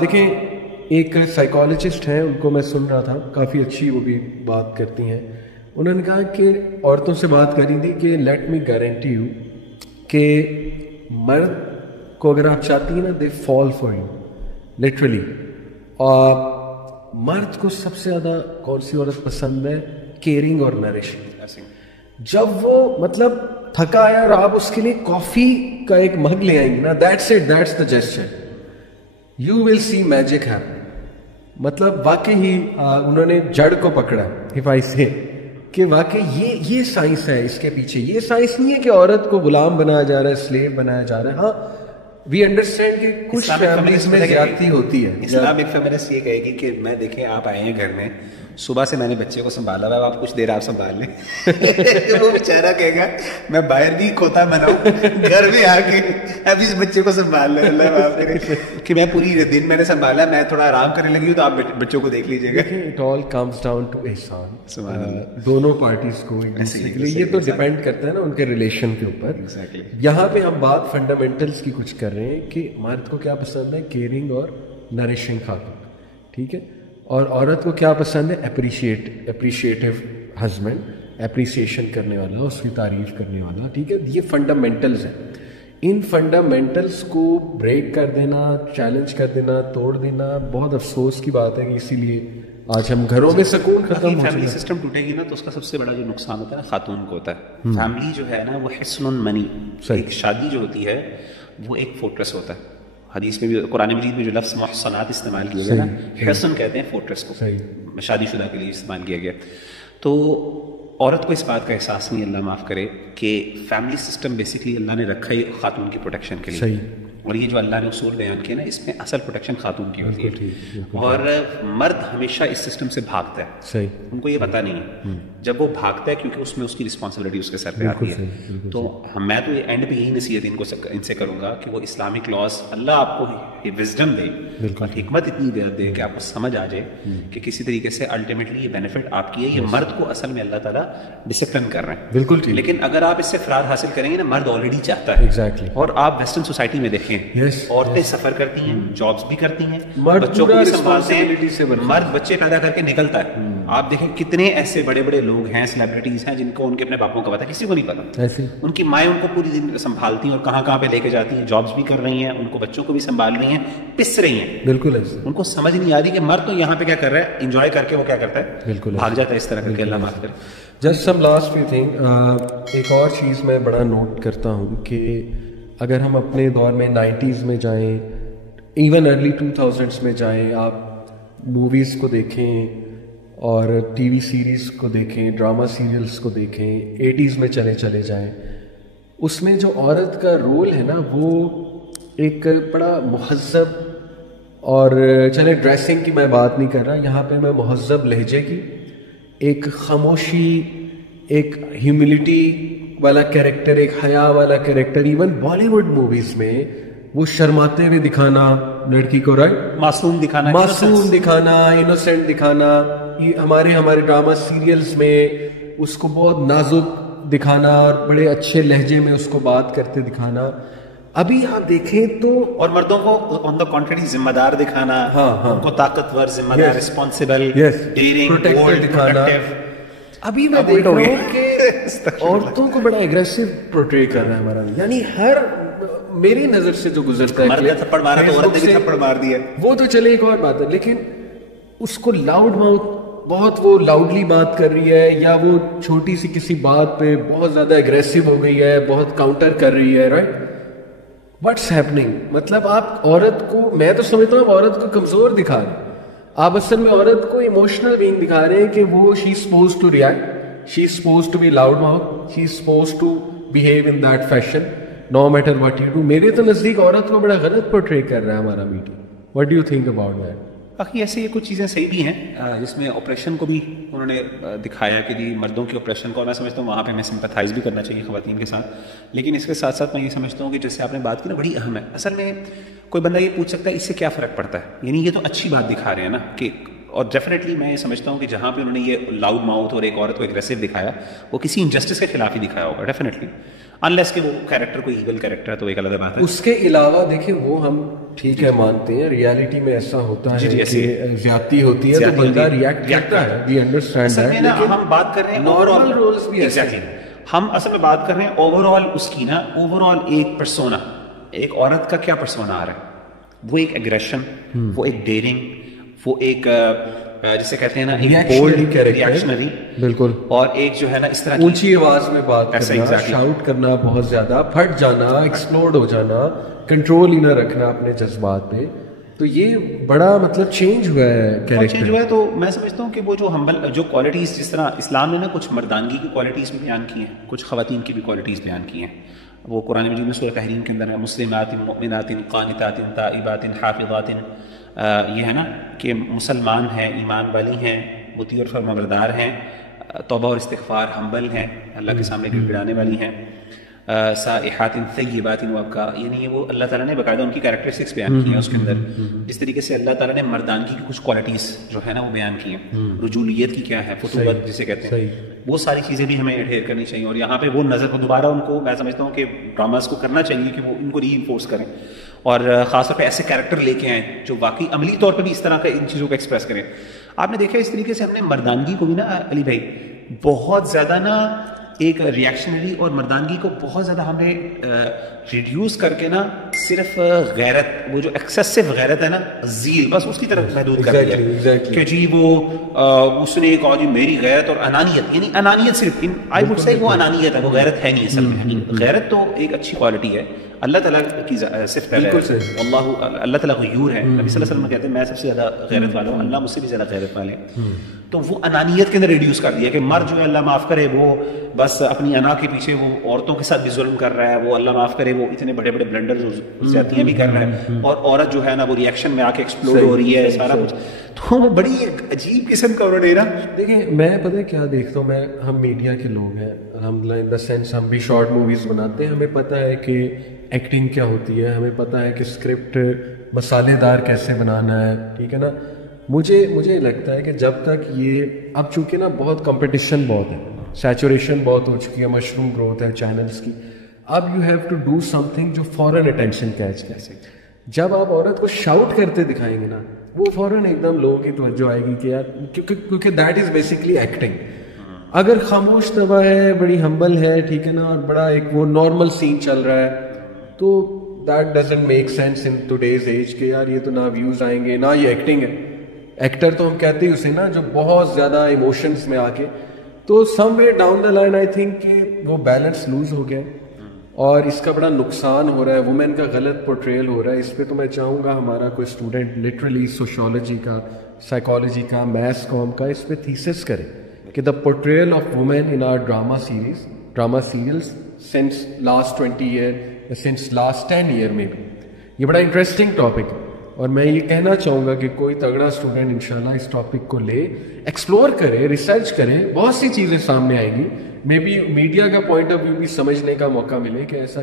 دیکھیں ایک سائیکالوجسٹ ہیں، ان کو میں سن رہا تھا، کافی اچھی وہ بھی بات کرتی ہیں. انہوں نے کہا کہ عورتوں سے بات کری تھی کہ لیٹ می گارنٹی یو کہ مرد کو اگر آپ چاہتی ہیں نا دے فال فار یو لٹرلی. اور مرد کو سب سے زیادہ کون سی عورت پسند ہے؟ کیئرنگ اور نرشنگ. جب وہ مطلب تھکا ہے اور آپ اس کے لیے کافی کا ایک مگ لے آئیں گے نا، that's it, that's the gesture, you will see magic happen. مطلب واقعی ہی انہوں نے جڑ کو پکڑا اف آئی سے کہ واقعی یہ سائنس ہے اس کے پیچھے. یہ سائنس نہیں ہے کہ عورت کو غلام بنایا جا رہا ہے، سلیو بنایا جا رہا ہے. ہاں وی انڈرسٹینڈ کہ کچھ فیملیز میں زیادتی ہوتی ہے. اسلامک فیمنسٹ یہ کہے گی کہ میں دیکھیں آپ آئے ہیں گھر میں، صبح سے میں نے بچے کو سنبھالا ہوا، آپ کچھ دیر آپ سنبھال لیں. وہ بیچارہ کہے گا میں باہر بھی کھوتا بناؤں، گھر میں آ کے اب اس بچے کو سنبھال لیں. اللہ معاف کرے کہ میں پوری دن میں نے سنبھالا، میں تھوڑا آرام کرنے لگی ہوں تو آپ بچوں کو دیکھ لیجیے گا. It all comes down to Ehsan. دونوں پارٹیز کو یہ تو ڈپینڈ کرتا ہے نا ان کے ریلیشن کے اوپر. یہاں پہ ہم بات فنڈامنٹلس کی کچھ کر رہے ہیں کہ مرد کو کیا پسند ہے؟ کیئرنگ اور نرشنگ خاتون، ٹھیک ہے. اور عورت کو کیا پسند ہے؟ اپریشیٹو ہسبینڈ، اپریسیشن کرنے والا، اس کی تعریف کرنے والا، ٹھیک ہے. یہ فنڈامنٹلز ہیں. ان فنڈامنٹلز کو بریک کر دینا، چیلنج کر دینا، توڑ دینا بہت افسوس کی بات ہے کہ اسی لیے آج ہم گھروں میں سکون ختم ہو. فیملی سسٹم ٹوٹے گی نا تو اس کا سب سے بڑا جو نقصان ہوتا ہے نا خاتون کو ہوتا ہے. فیملی جو ہے نا وہ حصن منی، ایک شادی جو ہوتی ہے وہ ایک فورٹریس ہوتا ہے. حدیث میں بھی قرآن مجید میں جو لفظ محصنات استعمال کیا گیا نا، حصن کہتے ہیں فورٹریس کو، شادی شدہ کے لیے استعمال کیا گیا. تو عورت کو اس بات کا احساس نہیں، اللہ معاف کرے، کہ فیملی سسٹم بیسکلی اللہ نے رکھا ہی خاتون کی پروٹیکشن کے لیے. اور یہ جو اللہ نے اصول بیان کیا نا اس میں اصل پروٹیکشن خاتون کی ہوتی ہے. اور مرد ہمیشہ اس سسٹم سے بھاگتا ہے. صحیح، ان کو یہ پتہ نہیں ہے. جب وہ بھاگتا ہے کیونکہ اس میں اس کی رسپانسبلٹی اس کے سر پہ آتی ہے. تو میں تو اینڈ پہ یہی نصیحت ان سے کروں گا کہ وہ اسلامک لاز، اللہ آپ کو وزڈم دے، حکمت اتنی دے کہ آپ کو سمجھ آ جائے کہ کسی طریقے سے الٹیمیٹلی یہ بینیفٹ آپ کی ہے. یہ مرد کو اصل میں اللہ تعالیٰ ڈسپلن کر رہے ہیں. بالکل ٹھیک. لیکن اگر آپ اس سے فرار حاصل کریں گے نا، مرد آلریڈی چاہتا ہے. اور آپ ویسٹرن سوسائٹی میں دیکھیں، عورتیں سفر کرتی ہیں، جابس بھی کرتی ہیں، بچوں کو بھی سنبھالتے ہیں، مرد بچے پیدا کر کے نکلتا ہے. آپ دیکھیں کتنے ایسے بڑے بڑے لوگ ہیں، سیلیبریٹیز ہیں، جن کو ان کے اپنے باپوں کا پتا ہے، کسی کو نہیں پتا. ان کی مائیں ان کو پوری دن سنبھالتی ہیں اور کہاں کہاں پہ لے کے جاتی ہیں، جابس بھی کر رہی ہیں، ان کو بچوں کو بھی سنبھال رہی ہیں، پس رہی ہیں. بالکل ان کو سمجھ نہیں آ رہی کہ مرد تو یہاں پہ کیا کر رہا ہے، انجوائے کر کے وہ کیا کرتا ہے، بالکل بھاگ جاتا ہے اس طرح کر کے. اللہ معاف کرے. Just some last few thing. ایک اور چیز میں بڑا نوٹ کرتا ہوں کہ اگر ہم اپنے دور میں 90s میں جائیں، ایون ارلی 2000s میں جائیں، آپ موویز کو دیکھیں اور ٹی وی سیریز کو دیکھیں، ڈرامہ سیریلز کو دیکھیں، 80s میں چلے جائیں، اس میں جو عورت کا رول ہے نا وہ ایک بڑا مہذب، اور چلے ڈریسنگ کی میں بات نہیں کر رہا یہاں پہ، میں مہذب لہجے کی، ایک خاموشی، ایک ہیوملٹی والا کیریکٹر، ایک حیا والا character. Even Bollywood movies میں وہ شرماتے ہوئے دکھانا لڑکی کو، رائٹ، معصوم دکھانا، انوسینٹ دکھانا. ہمارے ڈرامہ سیریلز میں اس کو بہت نازک دکھانا اور بڑے اچھے لہجے میں اس کو بات کرتے دکھانا. ابھی آپ دیکھیں تو، اور مردوں کو آن دا کنٹری ذمہ دار دکھانا، ان کو طاقتور، ذمہ دار، ریسپانسبل، ڈیرنگ، بولڈ، دکھانا. ابھی میں دیکھ رہا ہوں کہ عورتوں کو بڑا ایگریسو پورٹری کر رہا ہے ہمارا. یعنی ہر میری نظر سے جو گزرتا ہے، مرد نے تھپڑ مارا تو عورت نے بھی تھپڑ مار دیا، وہ تو چلے ایک اور بات ہے، لیکن اس کو لاؤڈ ماؤتھ، بہت وہ لاؤڈلی بات کر رہی ہے، یا وہ چھوٹی سی کسی بات پہ بہت زیادہ ایگریسو ہو گئی ہے، بہت کاؤنٹر کر رہی ہے، رائٹ. What's happening? مطلب آپ عورت کو، میں تو سمجھتا ہوں عورت کو کمزور دکھا رہے ہیں. آپ اصل میں عورت کو ایموشنل بینگ دکھا رہے ہیں کہ وہ she is supposed to react, she is supposed to be loud mouth, she is supposed to behave in that fashion no matter what you do. میرے تو نزدیک عورت کو بڑا غلط پورٹری کر رہا ہے ہمارا media. What do you think about that? باقی ایسے یہ کچھ چیزیں صحیح بھی ہیں، جس میں آپریشن کو بھی انہوں نے دکھایا کہ جی مردوں کے آپریشن کو، اور میں سمجھتا ہوں وہاں پہ ہمیں سمپتھائز بھی کرنا چاہیے خواتین کے ساتھ. لیکن اس کے ساتھ ساتھ میں یہ سمجھتا ہوں کہ جیسے آپ نے بات کی نا بڑی اہم ہے. اصل میں کوئی بندہ یہ پوچھ سکتا ہے اس سے کیا فرق پڑتا ہے، یعنی یہ تو اچھی بات دکھا رہے ہیں نا کہ، اور ڈیفینیٹلی میں یہ سمجھتا ہوں کہ جہاں پہ انہوں نے یہ لاؤڈ ماؤتھ اور ایک عورت کو ایگریسو دکھایا، وہ کسی انجسٹس کے خلاف ہی دکھایا ہوگا ڈیفینیٹلی. انلیس کہ وہ کیریکٹر کوئی ایول کیریکٹر ہے تو ایک الگ بات ہے. اس کے علاوہ دیکھیں وہ ہم ٹھیک ہے مانتے ہیں ریالٹی میں ایسا ہوتا ہے کہ زیادتی ہوتی ہے تو بندہ ریئیکٹ کرتا ہے, وی انڈرسٹینڈ دیٹ, لیکن ہم بات کر رہے ہیں نارمل رولز بھی ایگزیکٹلی ہم اصل میں بات کر رہے ہیں اوور آل اس کی نا, اوور آل ایک پرسونا, ایک عورت کا کیا پرسونا آ رہا ہے, وہ ایک ایگریشن, وہ ایک ڈیرنگ, وہ ایک جسے کہتے ہیں نا ایک بولڈ ریئیکشنری, بالکل, اور ایک جو ہے نا اس طرح اونچی آواز میں بات کرنا, شاؤٹ کرنا, بہت زیادہ پھٹ جانا, ایکسپلوڈ ہو جانا, کنٹرول ہی نہ رکھنا اپنے جذبات پہ. تو یہ بڑا مطلب چینج ہوا ہے کیریکٹر, چینج ہوا ہے. تو میں سمجھتا ہوں کہ وہ جو ہمبل جو کوالٹیز, جس طرح اسلام نے نا کچھ مردانگی کی کوالٹیز بھی بیان کی ہیں, کچھ خواتین کی بھی کوالٹیز بیان کی ہیں. وہ قرآن مجید میں سورہ تحریم کے اندر ہے مسلمات مؤمنات قانتات تائبات حافظات, یہ ہے نا کہ مسلمان ہیں, ایمان والی ہیں, مطیع اور فرمانبردار ہیں, توبہ اور استغفار, ہمبل ہیں, اللہ کے سامنے گڑ گڑانے والی ہیں, سائحات طیبات وابکار, یعنی وہ اللہ تعالیٰ نے باقاعدہ ان کی کیریکٹرسٹکس بیان کی ہیں اس کے اندر. جس طریقے سے اللہ تعالیٰ نے مردانگی کی کچھ کوالٹیز جو ہے نا وہ بیان کی ہیں, رجولیت کی کیا ہے, فتوت جسے کہتے ہیں, وہ ساری چیزیں بھی ہمیں ایڈہیر کرنی چاہیے. اور یہاں پہ وہ نظر کو دوبارہ ان کو میں سمجھتا ہوں کہ ڈراماز کو کرنا چاہیے کہ وہ ان کو ری انفورس کریں, اور خاص طور پہ ایسے کیریکٹر لے کے آئیں جو واقعی عملی طور پہ بھی اس طرح کا ان چیزوں کو ایکسپریس کریں. آپ نے دیکھا اس طریقے سے ہم نے مردانگی کو بھی نا علی بھائی بہت زیادہ نا ایک ریئیکشنری اور مردانگی کو بہت زیادہ ہم نے ریڈیوس کر کے نا صرف غیرت, وہ جو ایکسیسو غیرت ہے نا, ذیل, بس اس کی طرف محدود کر دیا کہ جی وہ اس نے کہا جی میری غیرت اور انانیت, یعنی انانیت صرف آئی وڈ سے وہ انانیت ہے, وہ غیرت ہے نہیں اصل میں. غیرت تو ایک اچھی کوالٹی ہے, اللہ تعالیٰ کی صفت ہے, اللہ تعالیٰ غیور ہے. نبی صلی اللہ علیہ وسلم کہتے ہیں میں سب سے زیادہ غیرت والا ہوں, اللہ مجھ سے بھی زیادہ غیرت والے ہیں. تو وہ انانیت کے اندر ریڈیوس کر دیا کہ مرد جو ہے اللہ معاف کرے وہ بس اپنی انا کے پیچھے وہ عورتوں کے ساتھ بھی ظلم کر رہا ہے, وہ اللہ معاف کرے وہ اتنے بڑے بڑے بلنڈر زیادتیاں بھی کر رہا ہے, اور عورت جو ہے نا وہ ریئیکشن میں آ کے ایکسپلوڈ ہو رہی ہے سارا کچھ. تو وہ بڑی ایک عجیب قسم کا انہوں نے نا, دیکھیں میں پتہ کیا دیکھتا ہوں, میں ہم میڈیا کے لوگ ہیں الحمدللہ, ان دا سینس ہم بھی شارٹ موویز بناتے ہیں, ہمیں پتہ ہے کہ ایکٹنگ کیا ہوتی ہے, ہمیں پتہ ہے کہ اسکرپٹ مسالے دار کیسے بنانا ہے, ٹھیک ہے نا. مجھے لگتا ہے کہ جب تک یہ اب چونکہ نا بہت کمپٹیشن بہت ہے, سیچوریشن بہت ہو چکی ہے, مشروم گروتھ ہے چینلس کی, اب you have to do something جو فوراً اٹینشن کیچ کرے. جب آپ عورت کو شاؤٹ کرتے دکھائیں گے نا وہ فوراً ایک دم لوگوں کی توجہ آئے گی کہ یار, کیونکہ دیٹ از بیسکلی ایکٹنگ. اگر خاموش طبع ہے, بڑی ہمبل ہے, ٹھیک ہے نا, اور بڑا ایک وہ نارمل سین چل رہا ہے, تو that doesn't make sense in today's age کہ یار یہ تو نہ ویوز آئیں گے نہ یہ ایکٹنگ ہے. ایکٹر تو ہم کہتے ہیں اسے نا جو بہت زیادہ ایموشنس میں آ کے, تو some way down the line I think کہ وہ بیلنس لوز ہو گیا اور اس کا بڑا نقصان ہو رہا ہے, وومن کا غلط پورٹریل ہو رہا ہے. اس پہ تو میں چاہوں گا ہمارا کوئی اسٹوڈنٹ لٹرلی سوشیولوجی کا, سائیکالوجی کا, میتھس کام کا اس پہ تھیسس کرے کہ the portrayal of women in our drama serials since last 20 year, since last 10 year میں بھی, یہ بڑا انٹرسٹنگ ٹاپک ہے. اور میں یہ کہنا چاہوں گا کہ کوئی تگڑا اسٹوڈنٹ انشاءاللہ اس ٹاپک کو لے, ایکسپلور کرے, ریسرچ کرے, بہت سی چیزیں سامنے آئیں گی, مے بی میڈیا کا پوائنٹ آف ویو بھی سمجھنے کا موقع ملے کہ ایسا